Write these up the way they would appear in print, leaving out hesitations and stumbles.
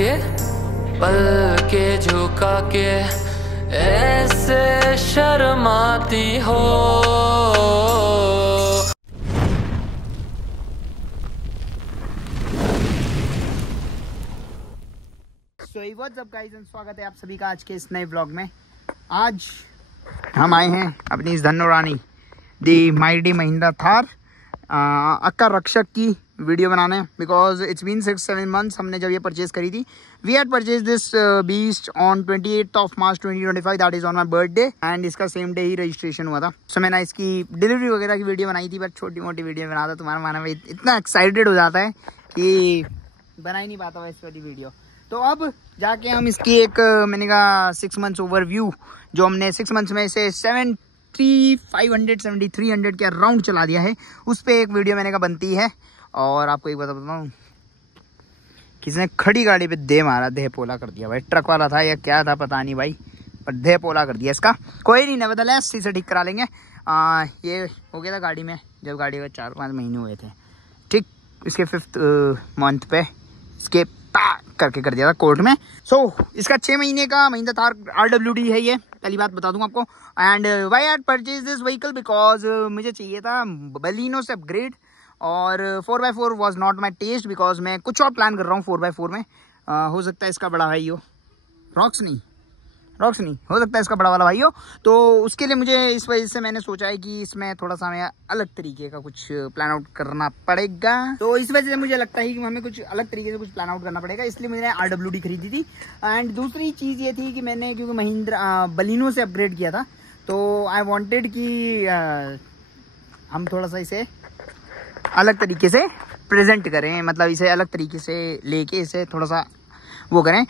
के पल के झुका के ऐसे शर्माती हो। व्हाट्स अप गाइस एंड स्वागत है आप सभी का आज के इस नए व्लॉग में। आज हम आए हैं अपनी इस धन्नोरानी दी माइटी महिंद्रा थार अक्का रक्षक की वीडियो बनाने, बिकॉज इट्स बीन 6-7 मंथ्स हमने जब ये परचेज करी थी। We had purchase this beast on 28 March 2025, that is on my birthday, and इसका सेम डे ही रजिस्ट्रेशन हुआ था। तो मैंने इसकी डिलीवरी वगैरह की वीडियो बनाई थी, बट छोटी मोटी वीडियो बना था। तुम्हारा माना भाई इतना एक्साइटेड हो जाता है कि बना ही नहीं पाता वैसे वाली वीडियो। तो अब जाके हम इसकी एक मैंने कहा 6 मंथ्स ओवरव्यू, जो हमने 6 मंथ्स में से 7300 के अराउंड चला दिया है, उस पर एक वीडियो मैंने कहा बनती है। और आपको एक बात बताऊँ, किसने खड़ी गाड़ी पे दे मारा, देह पोला कर दिया भाई। ट्रक वाला था या क्या था पता नहीं भाई, पर देह पोला कर दिया इसका। कोई नहीं, नेवरदलेस 80 से ठीक करा लेंगे। ये हो गया था गाड़ी में जब गाड़ी का 4-5 महीने हुए थे, ठीक। इसके 5th मंथ पे इसके करके कर दिया था कोर्ट में। इसका 6 महीने का महिंद्रा थार RWD है, ये पहली बात बता दूं आपको। And why I purchase this vehicle, because मुझे चाहिए था बलिनो से अपग्रेड, और 4x4 was not my taste, because मैं कुछ और प्लान कर रहा हूँ 4x4 में। हो सकता है इसका बड़ा भाई हो, रॉक्स नहीं हो सकता है इसका बड़ा वाला भाई हो। तो उसके लिए मुझे इस वजह से मैंने सोचा है कि इसमें थोड़ा सा हमें अलग तरीके का कुछ प्लान आउट करना पड़ेगा। तो इस वजह से मुझे लगता है कि हमें कुछ अलग तरीके से कुछ प्लान आउट करना पड़ेगा, इसलिए मैंने RWD खरीदी थी। एंड दूसरी चीज़ ये थी कि मैंने क्योंकि महिंद्रा बलिनो से अपग्रेड किया था, तो आई वॉन्टेड कि हम थोड़ा सा इसे अलग तरीके से प्रेजेंट करें, मतलब इसे अलग तरीके से लेके इसे थोड़ा सा वो करें।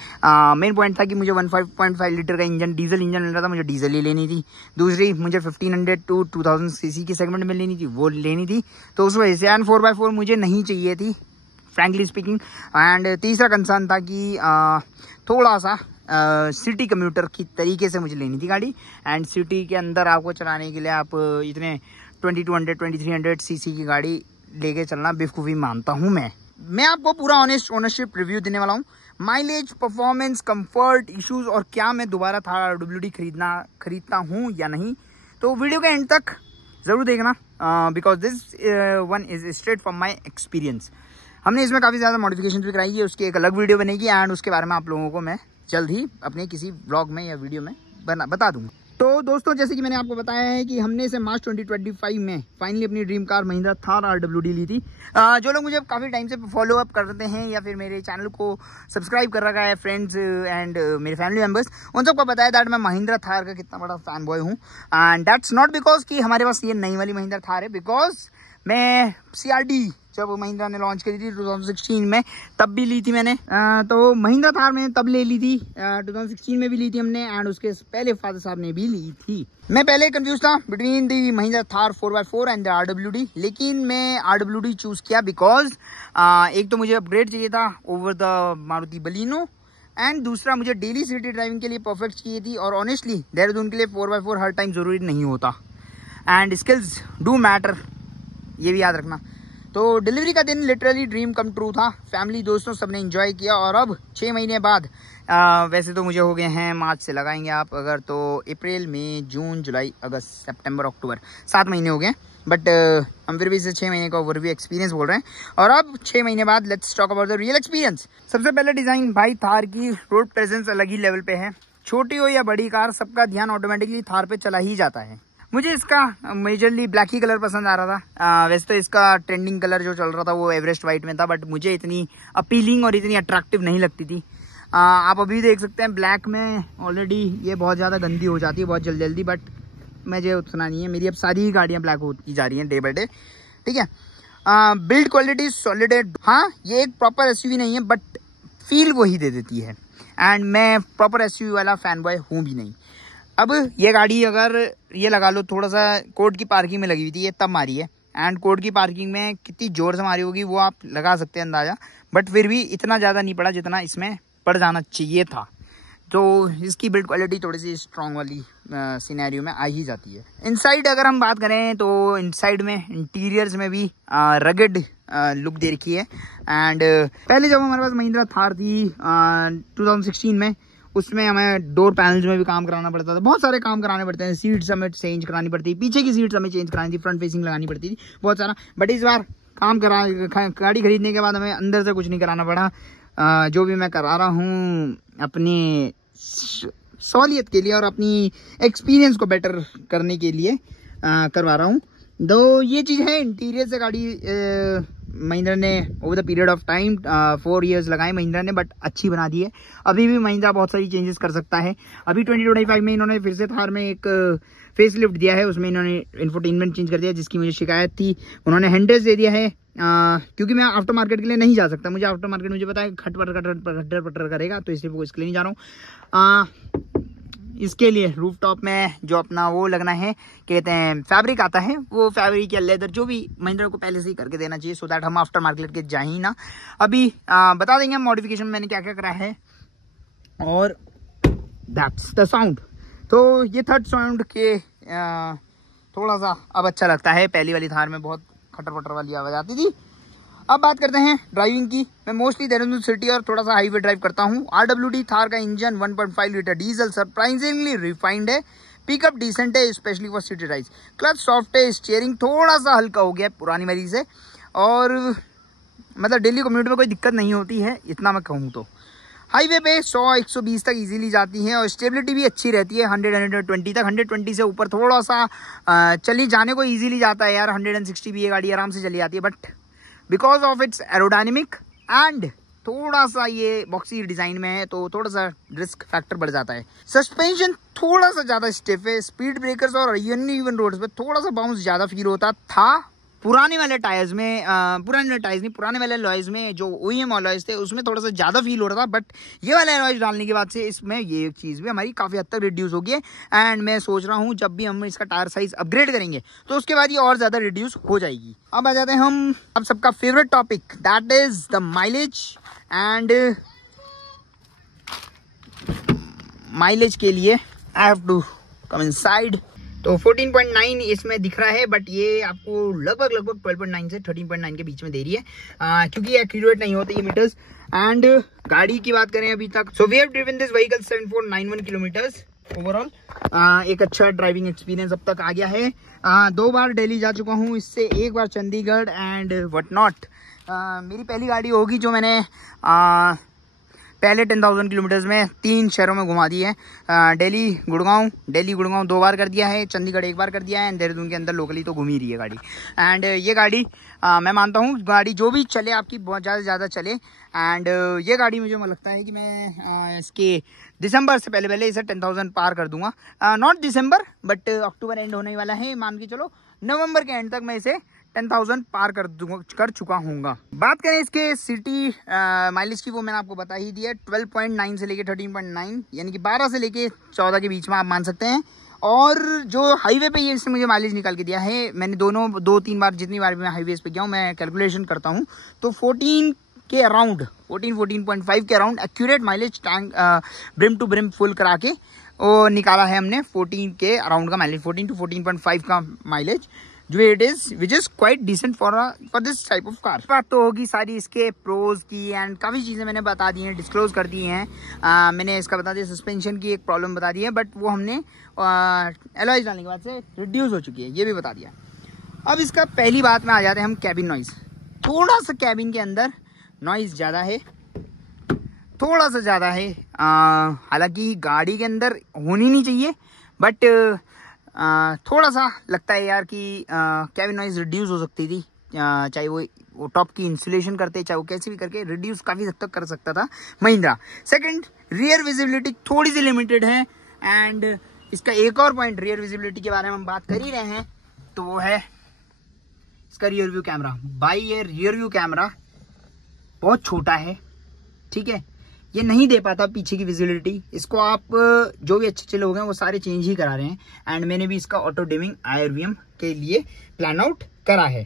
मेन पॉइंट था कि मुझे 15.5 लीटर का इंजन, डीजल इंजन मिल रहा था, मुझे डीजल ही लेनी थी। दूसरी मुझे 1500 to 2000 सीसी की सेगमेंट में लेनी थी, वो लेनी थी। तो उस वजह से एंड 4x4 मुझे नहीं चाहिए थी, फ्रैंकली स्पीकिंग। एंड तीसरा कंसर्न था कि थोड़ा सा सिटी कम्यूटर की तरीके से मुझे लेनी थी गाड़ी। एंड सिटी के अंदर आपको चलाने के लिए आप इतने 2200 2300 सीसी की गाड़ी लेके चलना बेवकूफ़ी मानता हूँ मैं आपको पूरा ऑनेस्ट ओनरशिप रिव्यू देने वाला हूँ। माइलेज, परफॉर्मेंस, कंफर्ट, इश्यूज, और क्या मैं दोबारा थार RWD खरीदता हूँ या नहीं। तो वीडियो के एंड तक ज़रूर देखना, because this one is straight from my experience. हमने इसमें काफ़ी ज़्यादा मॉडिफिकेशन भी कराई है, उसकी एक अलग वीडियो बनेगी, एंड उसके बारे में आप लोगों को मैं जल्द ही अपने किसी व्लॉग में या वीडियो में बता दूँगा। तो दोस्तों, जैसे कि मैंने आपको बताया है कि हमने इसे मार्च 2025 में फाइनली अपनी dream car Mahindra Thar RWD ली थी। जो लोग मुझे काफ़ी टाइम से फॉलो अप करते हैं या फिर मेरे चैनल को सब्सक्राइब कर रखा है, फ्रेंड्स एंड मेरे फैमिली मेम्बर्स, उन सबको पता है दैट मैं महिंद्रा थार का कितना बड़ा फैन बॉय हूँ। एंड दैट्स नॉट बिकॉज कि हमारे पास ये नई वाली महिंद्रा थार है, बिकॉज मैं CRD जब महिंद्रा ने लॉन्च करी थी 2016 में, तब भी ली थी मैंने। तो महिंद्रा थार मैंने तब ले ली थी, 2016 में भी ली थी हमने, एंड उसके पहले फादर साहब ने भी ली थी। मैं पहले कंफ्यूज था between the Mahindra Thar 4x4 and the RWD, लेकिन मैं RWD चूज किया बिकॉज एक तो मुझे अपग्रेड चाहिए था over the Maruti Baleno, and दूसरा मुझे डेली सिटी ड्राइविंग के लिए परफेक्ट चाहिए थी। और ऑनेस्टली देहरादून के लिए 4x4 हर टाइम जरूरी नहीं होता, एंड स्किल्स डू मैटर, ये भी याद रखना। तो डिलीवरी का दिन लिटरली ड्रीम कम ट्रू था। फैमिली, दोस्तों, सबने एंजॉय किया। और अब 6 महीने बाद, वैसे तो मुझे हो गए हैं, मार्च से लगाएंगे आप अगर, तो अप्रैल, मई, जून, जुलाई, अगस्त, सितंबर, अक्टूबर, 7 महीने हो गए। बट हम फिर भी इसे 6 महीने का ओवरव्यू एक्सपीरियंस बोल रहे हैं। और अब 6 महीने बाद let's talk about the real experience. सबसे पहले डिजाइन, भाई थार की रोड प्रेजेंस अलग ही लेवल पे है। छोटी हो या बड़ी कार, सबका ध्यान ऑटोमेटिकली थार पे चला ही जाता है। मुझे इसका मेजरली ब्लैक ही कलर पसंद आ रहा था। वैसे तो इसका ट्रेंडिंग कलर जो चल रहा था वो एवरेस्ट वाइट में था, बट मुझे इतनी अपीलिंग और इतनी अट्रैक्टिव नहीं लगती थी। आप अभी देख सकते हैं ब्लैक में ऑलरेडी ये बहुत ज़्यादा गंदी हो जाती है बहुत जल्दी, बट मुझे उतना नहीं है। मेरी अब सारी ही गाड़ियाँ ब्लैक होती जा रही हैं डे बाई डे, ठीक है। बिल्ड क्वालिटी सॉलिड है। हाँ, ये एक प्रॉपर SUV नहीं है, बट फील वही दे देती है। एंड मैं प्रॉपर SUV वाला फैन बॉय हूँ भी नहीं। अब ये गाड़ी अगर ये लगा लो थोड़ा सा कोर्ट की पार्किंग में लगी हुई थी, ये तब मारी है, एंड कोर्ट की पार्किंग में कितनी जोर से मारी होगी वो आप लगा सकते हैं अंदाजा, बट फिर भी इतना ज़्यादा नहीं पड़ा जितना इसमें पड़ जाना चाहिए था। तो इसकी बिल्ड क्वालिटी थोड़ी सी स्ट्रॉन्ग वाली सिनेरियो में आ ही जाती है। इनसाइड अगर हम बात करें तो इनसाइड में इंटीरियर्स में भी रगेड लुक दे रखी है। एंड पहले जब हमारे पास महिंद्रा थार थी 2016 में, उसमें हमें डोर पैनल्स में भी काम कराना पड़ता था, बहुत सारे काम कराने पड़ते हैं, सीट्स हमें चेंज करानी पड़ती, पीछे की सीट्स हमें चेंज करानी थी, फ्रंट फेसिंग लगानी पड़ती थी, बहुत सारा। बट इस बार गाड़ी खरीदने के बाद हमें अंदर से कुछ नहीं कराना पड़ा। जो भी मैं करा रहा हूँ अपनी सहूलियत के लिए और अपनी एक्सपीरियंस को बेटर करने के लिए करवा रहा हूँ। दो ये चीज़ है, इंटीरियर से गाड़ी महिंद्रा ने over the period of time 4 years लगाए महिंद्रा ने, बट अच्छी बना दी है। अभी भी महिंद्रा बहुत सारी चेंजेस कर सकता है। अभी 2025 में इन्होंने फिर से थार में एक फेस लिफ्ट दिया है, उसमें इन्होंने इंफोटेनमेंट चेंज कर दिया, जिसकी मुझे शिकायत थी। उन्होंने हैंडल्स दे दिया है, क्योंकि मैं आफ्टर मार्केट के लिए नहीं जा सकता, मुझे आफ्टर मार्केट मुझे पता है खटर पटर करेगा, तो इसलिए वो इसके लिए नहीं जा रहा हूँ। इसके लिए रूफ टॉप में जो अपना वो लगना है, कहते हैं फैब्रिक आता है, वो फैब्रिक या लेदर जो भी महिंद्रा को पहले से ही करके देना चाहिए, सो दैट हम आफ्टर मार्केट के जा ही ना। अभी बता देंगे हम मॉडिफिकेशन मैंने क्या क्या करा है। और दैट्स द साउंड। तो ये थर्ड साउंड के थोड़ा सा अब अच्छा लगता है, पहली वाली थार में बहुत खटर पटर वाली आवाज़ आती थी। अब बात करते हैं ड्राइविंग की। मैं मोस्टली देहरादून सिटी और थोड़ा सा हाईवे ड्राइव करता हूँ। RWD थार का engine 1.5 litre diesel surprisingly refined है, पिकअप डिसेंट है specially for city drive, clutch soft है, स्टीयरिंग थोड़ा सा हल्का हो गया पुरानी वाली से, और मतलब डेली कम्यूट में कोई दिक्कत नहीं होती है, इतना मैं कहूँ तो। हाईवे पे 100-120 तक इजीली जाती है और स्टेबिलिटी भी अच्छी रहती है 100-120 तक। 120 से ऊपर थोड़ा सा चली जाने को इजीली जाता है यार, 160 भी ये गाड़ी आराम से चली जाती है, but because of its aerodynamic and थोड़ा सा ये बॉक्सी डिजाइन में है, तो थोड़ा सा रिस्क फैक्टर बढ़ जाता है। सस्पेंशन थोड़ा सा ज्यादा स्टिफ है, स्पीड ब्रेकर्स और अनइवन रोड्स पे थोड़ा सा बाउंस ज्यादा फील होता था। पुराने वाले टायर्स में पुराने वाले अलॉयज में जो OEM अलॉयज थे उसमें थोड़ा सा ज्यादा फील हो रहा था, बट ये वाले अलॉयज डालने के बाद से इसमें ये चीज़ भी हमारी काफ़ी हद तक रिड्यूस होगी है। एंड मैं सोच रहा हूँ जब भी हम इसका टायर साइज अपग्रेड करेंगे तो उसके बाद ये और ज़्यादा रिड्यूस हो जाएगी। अब आ जाते हैं हम अब सबका favourite topic, that is the mileage. And mileage के लिए I have to come inside. तो 14.9 इसमें दिख रहा है, बट ये आपको लगभग 12.9 से 13.9 के बीच में दे रही है, क्योंकि एक्यूरेट नहीं होते ये मीटर्स। एंड गाड़ी की बात करें अभी तक, so we have driven this vehicle 7491 kilometres overall. एक अच्छा ड्राइविंग एक्सपीरियंस अब तक आ गया है। 2 बार दिल्ली जा चुका हूँ इससे, 1 बार चंडीगढ़ एंड व्हाट नॉट। मेरी पहली गाड़ी होगी जो मैंने पहले 10,000 किलोमीटर्स में 3 शहरों में घुमा दी है। दिल्ली गुड़गांव 2 बार कर दिया है, चंडीगढ़ 1 बार कर दिया है, देहरादून के अंदर लोकली तो घूम ही रही है गाड़ी। एंड ये गाड़ी मैं मानता हूँ गाड़ी जो भी चले आपकी बहुत ज़्यादा चले। एंड ये गाड़ी मुझे लगता है कि मैं इसके दिसंबर से पहले इसे 10,000 पार कर दूंगा। Not December but October and होने वाला है, मान के चलो नवंबर के एंड तक मैं इसे 10,000 पार कर चुका हूँगा। बात करें इसके सिटी माइलेज की, वो मैंने आपको बता ही दिया, 12.9 से लेके 13.9, यानी कि 12 से लेके 14 के बीच में आप मान सकते हैं। और जो हाईवे पे ये इसने मुझे माइलेज निकाल के दिया है, मैंने 2-3 बार जितनी बार भी मैं हाईवेज पे गया हूँ मैं कैलकुलेशन करता हूँ तो 14 के अराउंड 14.5 के around accurate mileage tank brim to brim full करा के वो निकाला है हमने। 14 के अराउंड का माइलेज, 14 to 14.5 का माइलेज जो it is which is quite decent for this type of car. बात तो होगी सारी इसके प्रोज की, एंड काफ़ी चीज़ें मैंने बता दी हैं, डिस्क्लोज कर दी हैं। मैंने इसका बता दिया, सस्पेंशन की एक प्रॉब्लम बता दी है, बट वो हमने एलॉयज डालने के बाद से रिड्यूस हो चुकी है, ये भी बता दिया। अब इसका पहली बात में आ जाते हैं हम कैबिन नॉइज़। थोड़ा सा कैबिन के अंदर नॉइज़ ज़्यादा है, थोड़ा सा ज़्यादा है। हालांकि गाड़ी के अंदर होनी नहीं चाहिए, बट थोड़ा सा लगता है यार कि कैबिन नॉइज रिड्यूस हो सकती थी, चाहे वो टॉप की इंसुलेशन करते, चाहे वो कैसे भी करके रिड्यूस काफ़ी हद तक कर सकता था महिंद्रा। सेकंड, रियर विजिबिलिटी थोड़ी सी लिमिटेड है। एंड इसका एक और पॉइंट, रियर विजिबिलिटी के बारे में हम बात कर ही रहे हैं, तो वो है इसका रियर व्यू कैमरा। भाई ये रियर व्यू कैमरा बहुत छोटा है, ठीक है, ये नहीं दे पाता पीछे की विजिबिलिटी। इसको आप जो भी अच्छे लोग हैं वो सारे चेंज ही करा रहे हैं। एंड मैंने भी इसका ऑटो डिमिंग IRVM के लिए प्लान आउट करा है।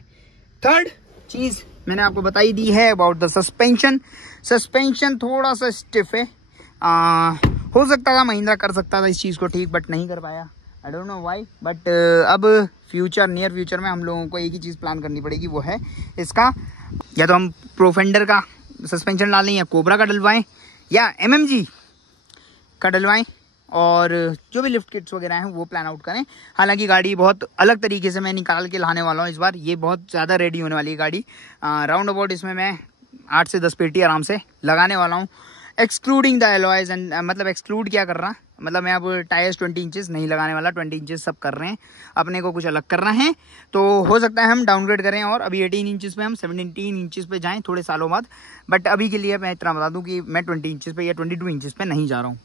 थर्ड चीज मैंने आपको बताई दी है अबाउट द सस्पेंशन। सस्पेंशन थोड़ा सा स्टिफ है, हो सकता था महिंद्रा कर सकता था इस चीज़ को ठीक, बट नहीं कर पाया। I don't know why, but अब नियर फ्यूचर में हम लोगों को एक ही चीज़ प्लान करनी पड़ेगी, वो है इसका या तो हम प्रोफेंडर का सस्पेंशन डालें या कोबरा का डलवाएं या MMG का डलवाएं और जो भी लिफ्ट किट्स वगैरह हैं वो प्लान आउट करें। हालांकि गाड़ी बहुत अलग तरीके से मैं निकाल के लाने वाला हूँ इस बार, ये बहुत ज़्यादा रेडी होने वाली है गाड़ी। राउंड अबाउट इसमें मैं 8 से 10 पेटी आराम से लगाने वाला हूँ, एक्सक्लूडिंग द एलॉयज एंड मतलब एक्सक्लूड क्या कर रहा, मतलब मैं अब टायर्स 20 इंचेस नहीं लगाने वाला, 20 इंचेस सब कर रहे हैं, अपने को कुछ अलग करना है तो हो सकता है हम डाउनग्रेड करें और अभी 18 इंचेस पे हम 17 इंचेस पे जाएं थोड़े सालों बाद। बट अभी के लिए मैं इतना बता दूं कि मैं 20 इंचेस पे या 22 इंचेस पे नहीं जा रहा हूँ।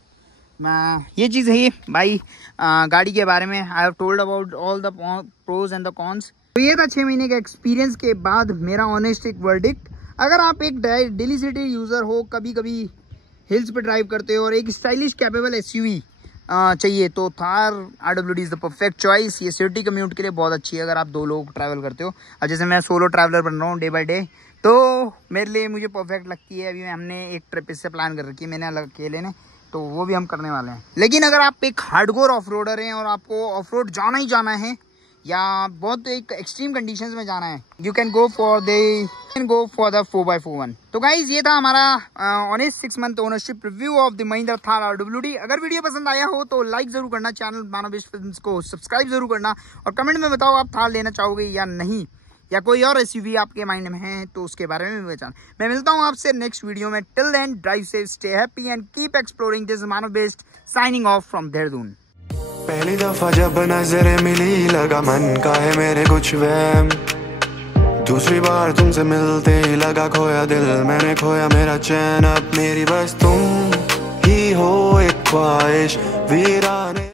ये चीज़ है ये भाई गाड़ी के बारे में। I have told about all the pros and the cons. तो ये था 6 महीने के एक्सपीरियंस के बाद मेरा ऑनेस्ट एक वर्डिक्ट। अगर आप एक डेली सिटी यूज़र हो, कभी कभी हिल्स पे ड्राइव करते हो और एक स्टाइलिश कैपेबल SUV चाहिए तो Thar RWD is the perfect choice. ये सिटी कम्यूट के लिए बहुत अच्छी है अगर आप 2 लोग ट्रैवल करते हो। अब जैसे मैं सोलो ट्रैवलर बन रहा हूँ डे बाय डे, तो मेरे लिए मुझे परफेक्ट लगती है। अभी हमने एक ट्रिप इससे प्लान कर रखी है मैंने अलग अकेले ने, तो वो भी हम करने वाले हैं। लेकिन अगर आप एक हार्डकोर ऑफ रोडर हैं और आपको ऑफ रोड जाना ही जाना है या बहुत एक एक्सट्रीम कंडीशंस में जाना है, you can go for the 4x4 तो गाइज ये था हमारा honest 6 month ownership review of the Mahindra Thar RWD। अगर वीडियो पसंद आया हो तो लाइक जरूर करना, चैनल मानव बेस्ट फिल्म्स को सब्सक्राइब जरूर करना और कमेंट में बताओ आप थार लेना चाहोगे या नहीं, या कोई और SUV आपके माइंड में है तो उसके बारे में भी बताना। मैं मिलता हूँ आपसे नेक्स्ट वीडियो में। Till then drive safe, stay happy and keep exploring. This Manav Bisht signing off from Dehradun. पहली दफा जब नजरें मिली लगा मन का है मेरे कुछ वहम, दूसरी बार तुमसे मिलते ही लगा खोया दिल मैंने, खोया मेरा चैन, अब मेरी बस तुम ही हो एक ख्वाहिश वीराने।